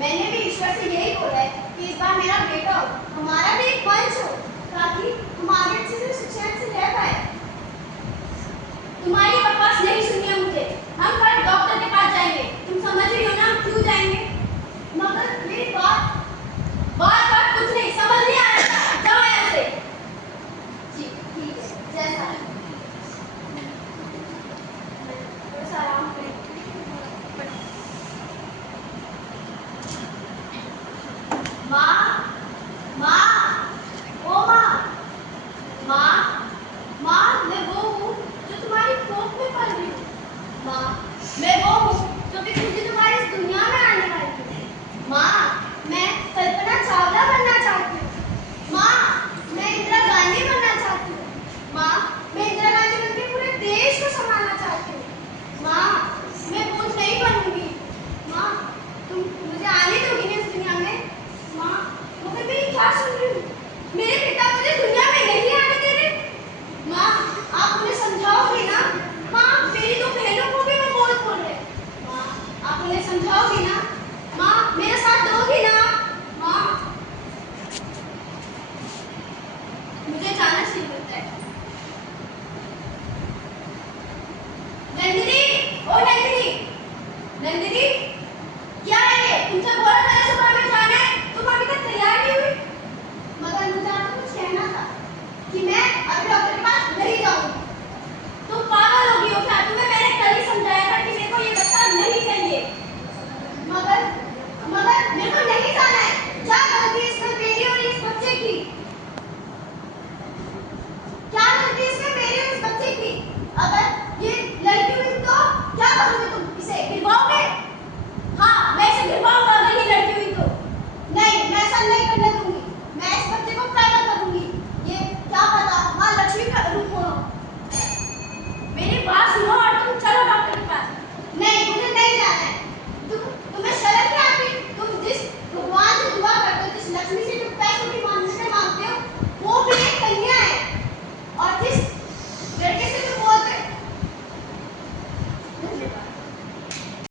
मैंने भी ईश्वर से यही बोला है कि इस बार मेरा बेटा हो, हमारा भी एक वंश हो, ताकि हम आगे अच्छे से सुखचैन से रह पाए। तुम्हारी बकवास नहीं सुननी है मुझे। हम कल डॉक्टर के पास जाएंगे। तुम समझ रही हो ना हम क्यों जाएंगे? मगर मेरी बात कुछ नहीं समझ नहीं आ रहा। जाओ यहाँ से। जी ठीक है, जैसा थोड़ा आराम करें। माँ, माँ, ओ माँ, मैं वो हूँ जो तुम्हारी कोख में पल रही हूँ। माँ, मैं वो हूँ जो कि खुद ही तुम्हारी इस दुनिया में आने वाली हूँ। माँ, मैं कल्पना चावला बनना चाहती हूँ। माँ, मैं इंदिरा गांधी बनना चाहती हूँ। माँ, मैं इंदिरा गांधी बनकर पूरे देश को संभालना चाहती हूँ। माँ, मैं बोझ नहीं बनूंगी। माँ, तुम मुझे आने दोगी ना इस दुनिया में? माँ, मगर मैं क्या सुन रही हूँ? मेरे पिता मुझे दुनिया में नहीं आने दे रहे। माँ, आप उन्हें समझाओगी ना? माँ, मेरी दो बहनों को भी वो बोल रहे। माँ, आप उन्हें समझाओगी ना? माँ, मेरा साथ दोगी ना? माँ, मुझे जाना चाहिए है। नंदिनी, ओ नंदिनी, नंदिनी।